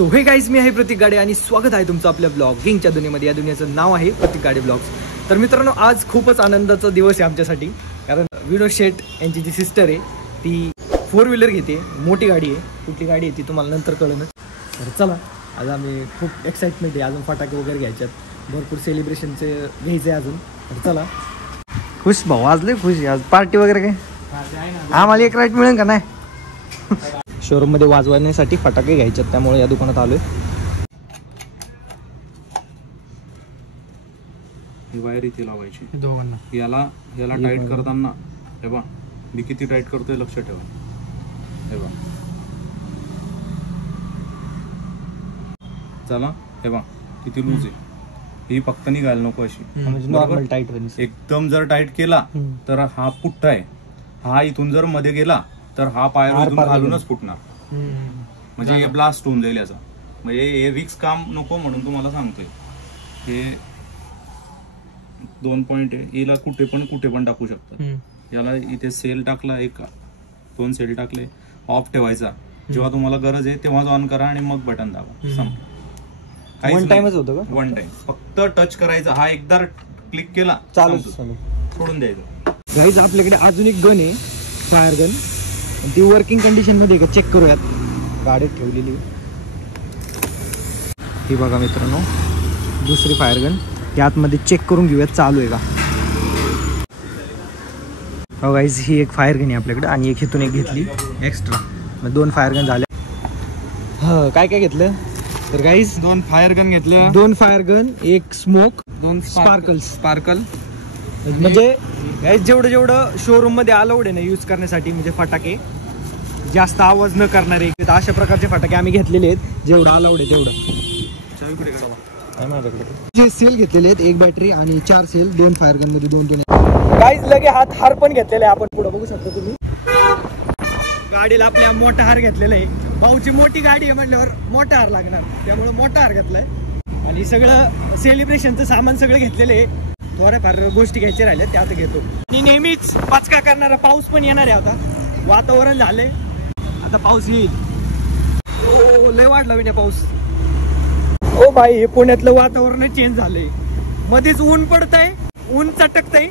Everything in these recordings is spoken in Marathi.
सो हे गाईज, मी आहे प्रतीक गाडे आणि स्वागत आहे तुमचं आपल्या ब्लॉगिंगच्या दुनियेमध्ये. या दुनियेचं नाव आहे प्रतीक गाडे ब्लॉग्स. तर मित्रांनो, आज खूपच आनंदाचा दिवस आहे आमच्यासाठी, कारण विनोद शेठ यांची जी सिस्टर आहे ती 4 व्हीलर घेते. मोठी गाडी आहे. कुठली गाडी आहे ती तुम्हाला नंतर कळेलच. तर चला, आज आम्ही खूप एक्साइटमेंट आहे. अजून फटाके वगैरे घ्यायच्यात, भरपूर सेलिब्रेशनचे घ्यायचे अजून. तर चला. खुश भाऊ, आज लय खुश आहे. आज पार्टी वगैरे काय आम्हाला एक राईट मिळेल का नाही? शोरूम मध्ये वाजवण्यासाठी फटाके घ्यायचे, त्यामुळे या दुकानात आलोय. ही वायर इथे लावायची दोघांना. याला टाईट करताना हे बघ, मी किती टाईट करतोय लक्ष ठेवा. हे बघ, चला हे बघ किती लूज आहे. ही फक्त निघायला नको अशी, म्हणजे नॉर्मल टाईट. एकदम जर टाईट केला तर हा पुठ्ठा आहे. हा इथून जर मध्ये गेला तर हा पायर घालूनच फुटणार, म्हणजे हे ब्लास्ट होऊन जाईल याचा. म्हणजे हे रिक्स काम नको म्हणून तुम्हाला सांगतोय. हे 2 पॉइंट आहे, याला कुठे पण टाकू शकतात. याला इथे सेल टाकला, 2 सेल टाकले. ऑफ ठेवायचा, जेव्हा तुम्हाला गरज आहे तेव्हाच ऑन करा आणि मग बटन दाबा. संपलं. वन टाइमच होतं का? वन टाइम, फक्त टच करायचा. हा एकदा क्लिक केला चालू, सोडून द्यायचं. गाईज, आपल्याकडे अजून एक गन आहे, फायर गन. ती वर्किंग कंडिशन मध्ये का चेक करूयात. गाडीत ठेवलेली ही बघा मित्रांनो, दुसरी फायर गन. ती आतमध्ये चेक करून घेऊयात चालू आहे का. हो गाईज, ही एक फायर गन आहे आपल्याकडे, आणि एक इथून एक घेतली एक्स्ट्रा. मग 2 फायर गन झाल्या. हा, काय काय घेतलं तर गाईज? 2 फायर गन घेतल्या, 2 फायर गन, एक स्मोक, 2 स्पार्कल. म्हणजे जेवढं शोरूम मध्ये अलाउड आहे ना यूज करण्यासाठी, म्हणजे फटाके जास्त आवाज न करणारे, अशा प्रकारचे फटाके आम्ही घेतलेले आहेत. जेवढं अलाउड आहे तेवढं. जे सेल घेतलेले आहेत, 1 बॅटरी आणि 4 सेल, 2 फायर गन मध्ये 2 गाईज. लगे हार पण घेतलेला आहे आपण, पुढे बघू शकता तुम्ही. गाडीला आपल्या मोठा हार घेतलेला आहे. भाऊची मोठी गाडी आहे म्हटल्यावर मोठा हार लागणार, त्यामुळे मोठा हार घेतलाय. आणि सगळं सेलिब्रेशनचं सामान सगळं घेतलेलं आहे. थोड्याफार गोष्टी घ्यायच्या राहिल्या त्या आता घेतो. आणि नेहमीच पाचका करणारा पाऊस पण येणार आहे. आता वातावरण झालंय, आता पाऊस येईल. ओ, लय वाढला विना पाऊस. ओ भाई, हे पुण्यातलं वातावरण चेंज झालंय. मध्येच ऊन पडतंय, ऊन चटकतंय,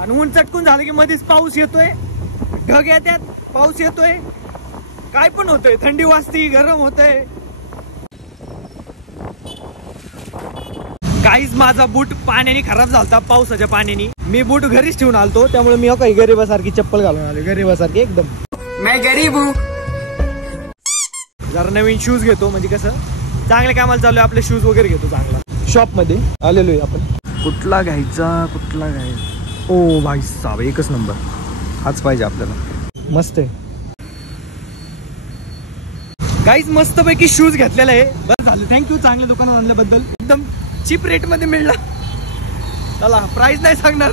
आणि ऊन चटकून झालं की मध्येच पाऊस येतोय. ढग येतात, पाऊस येतोय, काय पण होतंय. थंडी वाजती, गरम होतंय. गाईज, माझा बूट पाण्याने खराब झालता, पावसाच्या पाण्याने. मी बूट घरीच ठेवून आलतो, त्यामुळे मी काही गरीबासारखी चप्पल घालून आले. गरीबासारखी एकदम. मैं गरीब हूं. जरा नवीन शूज घेतो, म्हणजे कसं चांगल्या कामाला चालू आहे. आपले शूज वगैरे घेतो चांगला. शॉप मध्ये आलेलो आहे आपण. कुठला घ्यायचा? ओ भाई साहेब, एकच नंबर. हाच पाहिजे आपल्याला. मस्त आहे गाईज, मस्त पैकी शूज घेतलेला आहे. बरं झालं, थँक्यू चांगल्या दुकानात आणल्याबद्दल. एकदम चीप रेट मध्ये मिळला. चला, प्राइस नाही सांगणार,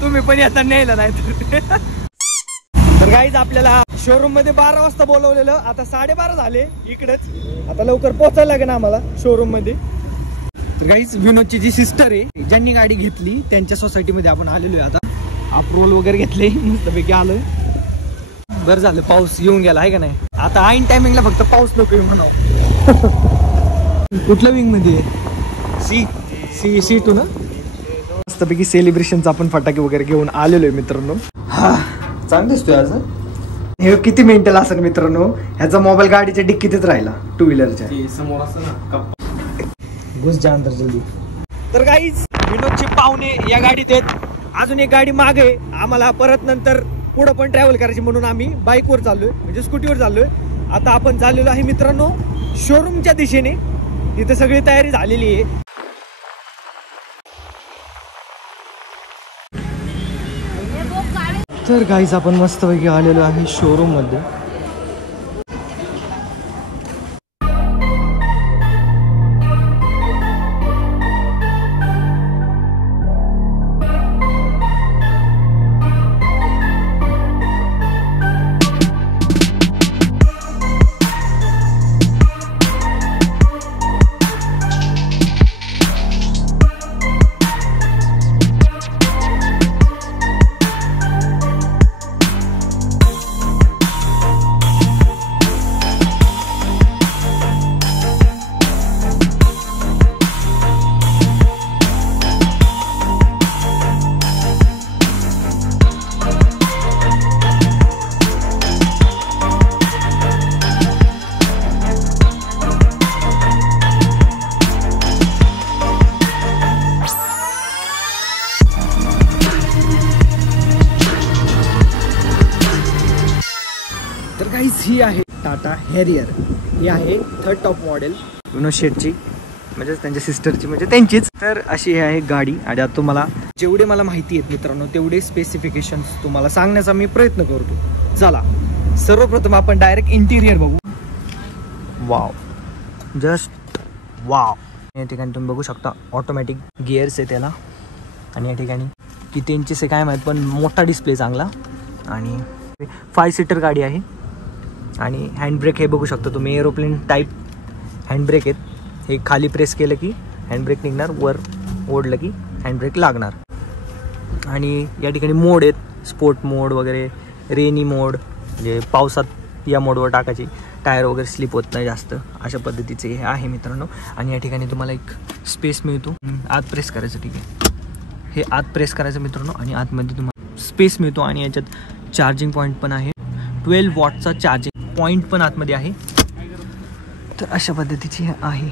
तुम्ही पण येता न्यायला नाही तर गाईज, आपल्याला शोरूम मध्ये 12 वाजता बोलवलेलं, आता 12:30 झाले इकडेच. आता लवकर पोहोचायला लागेल आम्हाला शोरूम मध्ये. तर गाईज, विनोदची जी सिस्टर आहे ज्यांनी गाडी घेतली, त्यांच्या सोसायटी मध्ये आपण आलेलो आहे. आता अप्रूव्हल वगैरे घेतले, मस्तपैकी आलोय. बरं झालं पाऊस येऊन गेला आहे का नाही. आता ऐन टायमिंगला फक्त पाऊस नको म्हणा. कुठल्या विंग मध्ये? C2 ना. मस्तपैकी सेलिब्रेशनचा आपण फटाके वगैरे घेऊन आलेलो आहे मित्रांनो. हा, चांगलं दिसतोय आज. हे किती मेंटल असेल मित्रांनो, ह्याचा मोबाईल गाडीच्या डिक्कीतच राहिला, 2 व्हीलरच्या समोर असं ना. घुस जा अंदर जल्दी. तर गाईज, विनोदचे पाहुणे या गाडीत आहेत. अजून एक गाडी मागे. आम्हाला परत नंतर पुढे पण ट्रॅव्हल करायची म्हणून आम्ही बाईकवर चाललोय, म्हणजे स्कूटीवर चाललोय. आता आपण चाललेलो आहे मित्रांनो शोरूमच्या दिशेने. तिथे सगळी तयारी झालेली आहे. तर गाईज, आपण मस्तपैकी आलेलो आहे शोरूम मध्ये. ही आहे टाटा हॅरियर. ही आहे 3rd टॉप मॉडेल विनोद शेठची, म्हणजे त्यांच्या सिस्टरची, म्हणजे त्यांचीच. तर अशी आहे गाडी. आणि आता तुम्हाला जेवढे मला माहिती आहेत मित्रांनो तेवढे स्पेसिफिकेशन्स तुम्हाला सांगण्याचा मी प्रयत्न करतो. चला सर्वप्रथम आपण डायरेक्ट इंटिरियर बघू. Wow, just wow. या ठिकाणी तुम्ही बघू शकता ऑटोमॅटिक गिअर्स आहे त्याला. आणि या ठिकाणी किती इंचेस आहे काय माहीत, पण मोठा डिस्प्ले चांगला. आणि 5 सीटर गाडी आहे. आणि हँडब्रेक हे बघू शकता तुम्ही, एरोप्लेन टाईप हँडब्रेक आहेत. हे खाली प्रेस केलं की हँडब्रेक निघणार, वर ओढलं की हँडब्रेक लागणार. आणि या ठिकाणी मोड आहेत, स्पोर्ट मोड वगैरे, रेनी मोड, म्हणजे पावसात या मोडवर टाकायची, टायर वगैरे स्लिप होत नाही जास्त, अशा पद्धतीचे हे आहे मित्रांनो. आणि या ठिकाणी तुम्हाला एक स्पेस मिळतो, आत प्रेस करायचं. ठीक आहे, हे आत प्रेस करायचं मित्रांनो. आणि आतमध्ये तुम्हाला स्पेस मिळतो. आणि याच्यात चार्जिंग पॉईंट पण आहे, 12 वॉटचा चार्जिंग पॉईंट पण आतमध्ये आहे. तर अशा पद्धतीची आहे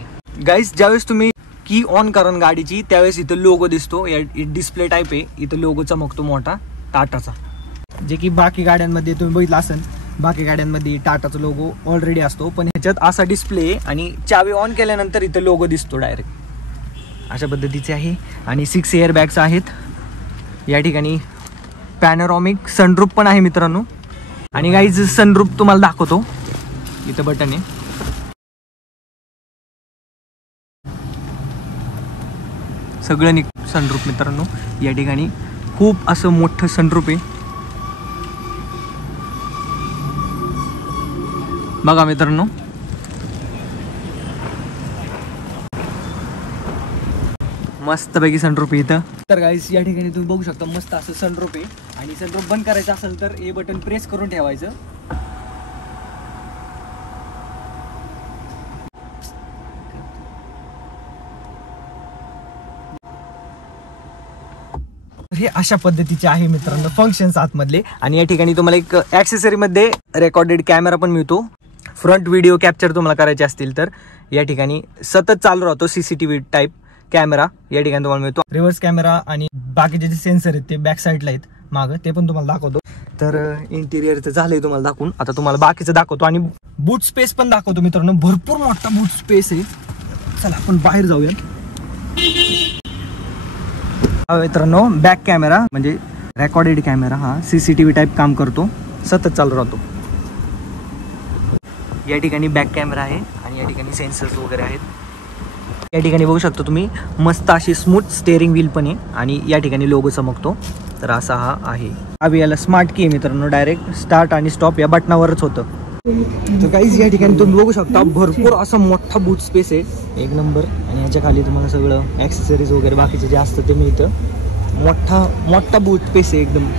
गाईज. ज्यावेळेस तुम्ही की ऑन करा गाडीची त्यावेळेस इथं लोगो दिसतो, या डिस्प्ले टाईप आहे, इथं लोगो चमकतो मोठा टाटाचा, जे की बाकी गाड्यांमध्ये तुम्ही बघितलं असेल. बाकी गाड्यांमध्ये टाटाचा लोगो ऑलरेडी असतो, पण ह्याच्यात असा डिस्प्ले आहे. आणि चावी ऑन केल्यानंतर इथं लोगो दिसतो डायरेक्ट, अशा पद्धतीचे आहे. आणि 6 एअर बॅग्स आहेत. या ठिकाणी पॅनोरॉमिक सनरूफ पण आहे मित्रांनो. आणि गाईज सनरूफ तुम्हाला दाखवतो, इथं बटन आहे. सगळं सनरूफ मित्रांनो. या ठिकाणी खूप असं मोठं सनरूफ आहे बघा मित्रांनो. मस्तपैकी सनरूफ आहे इथं. तर गाईस या ठिकाणी तुम्ही बघू शकता मस्त असं सनरूफ आहे. आणि सनरूफ बंद करायचं असेल तर हे बटन प्रेस करून ठेवायचं. हे अशा पद्धतीचे आहे मित्रांनो फंक्शन्स आतमधले. आणि या ठिकाणी तुम्हाला एक ॲक्सेसरी मध्ये रेकॉर्डेड कॅमेरा पण मिळतो. फ्रंट व्हिडिओ कॅप्चर तुम्हाला करायचे असतील तर या ठिकाणी सतत चालू राहतो, CCTV टाईप कॅमेरा या ठिकाणी तुम्हाला मिळतो. रिव्हर्स कॅमेरा आणि बाकीचे जे सेन्सर आहेत ते बॅक साईडला आहेत मागं, ते पण तुम्हाला दाखवतो. तर इंटिरियरचं झालंय तुम्हाला दाखवून, आता तुम्हाला बाकीचं दाखवतो. आणि बूट स्पेस पण दाखवतो मित्रांनो, भरपूर मोठा बूट स्पेस आहे. चला आपण बाहेर जाऊया. मित्रांनो बॅक कॅमेरा म्हणजे रेकॉर्डेड कॅमेरा, हा CCTV टाईप काम करतो, सतत चालू राहतो. या ठिकाणी बॅक कॅमेरा आहे आणि या ठिकाणी सेन्सर्स वगैरे आहेत. या ठिकाणी बघू शकता तुम्ही मस्त अशी स्मूथ स्टेअरिंग व्हील पण आहे. आणि या ठिकाणी लोगो चमकतो. तर असा हा आहे. अभी याला स्मार्ट की आहे मित्रांनो, डायरेक्ट स्टार्ट आणि स्टॉप या बटनावरच होतं. तर काहीच या ठिकाणी तुम्ही बघू शकता भरपूर असा मोठा बूट स्पेस आहे, एक नंबर. आणि याच्या खाली तुम्हाला सगळं ॲक्सेसरीज वगैरे बाकीचे जे असतं ते मिळतं. मोठा बूट स्पेस आहे एकदम.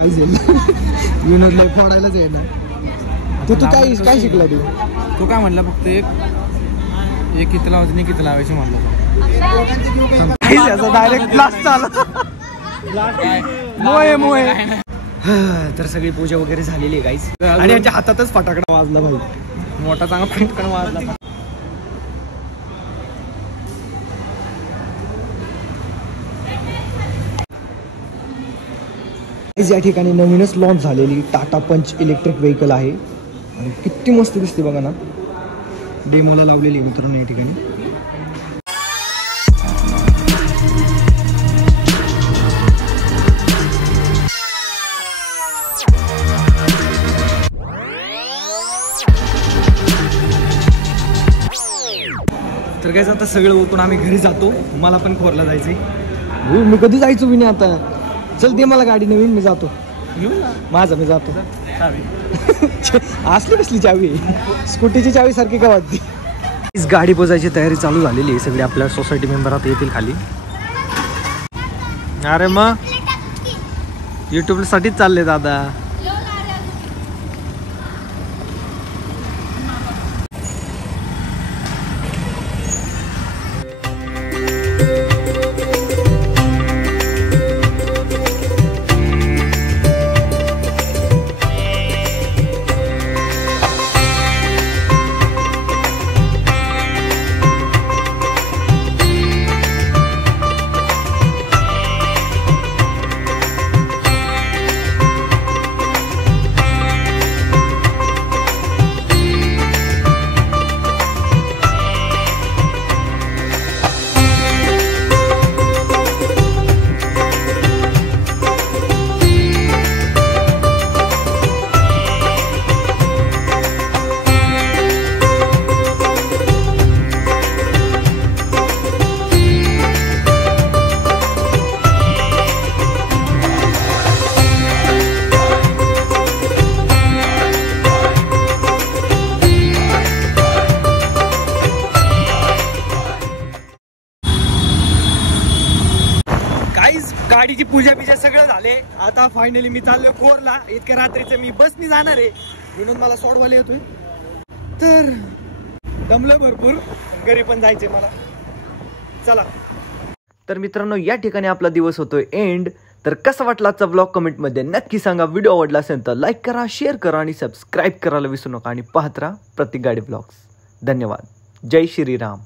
विनोदला फोडायलाच आहे ना. तू काय शिकला तू काय म्हणला? फक्त एक किती लावायचं नाही किती लावायचे म्हणलं. डायरेक्ट ब्लास्ट झाला. तर सगळी पूजा वगैरे झालेली आहे गाईस. आणि यांच्या हातातच फटाकडा वाजला भाई. मोठा चांगला फटाकडा वाजला. या ठिकाणी नवीनच लॉन्च झालेली टाटा पंच इलेक्ट्रिक व्हेकल आहे आणि किती मस्त दिसते बघा ना. डेमोला लावलेली मित्रांनो या ठिकाणी. तर काय आता सगळं ओतून आम्ही घरी जातो. मला पण खोरला जायचंय. मी कधी जायचो मी नाही आता. चल दे मला गाडी नवीन, मी जातो. माझा मी जातो. असली कसली चावी? स्कूटीची चावी सारखी का वाटते? गाडी पोचायची तयारी चालू झालेली आहे. सगळे आपल्या सोसायटी मेंबर आता येतील खाली. अरे मग युट्यूब साठीच चालले दादा. गाडीची पूजा बिजा सगळं झाले. आता फायनली मी चाललोय कोरला. इतक्या रात्रीचं मी बसनी जाणार आहे. विनोद मला सोडवायला येतोय. तर दमलोय भरपूर. घरी पण जायचंय मला. चला. तर मित्रांनो या ठिकाणी आपला दिवस होतोय एंड. तर कसा वाटला आजचा ब्लॉग कमेंटमध्ये नक्की सांगा. व्हिडिओ आवडला असेल तर लाईक करा, शेअर करा आणि सबस्क्राईब करायला विसरू नका. आणि पाहत राहा प्रत्येक गाडी ब्लॉग्स. धन्यवाद. जय श्रीराम.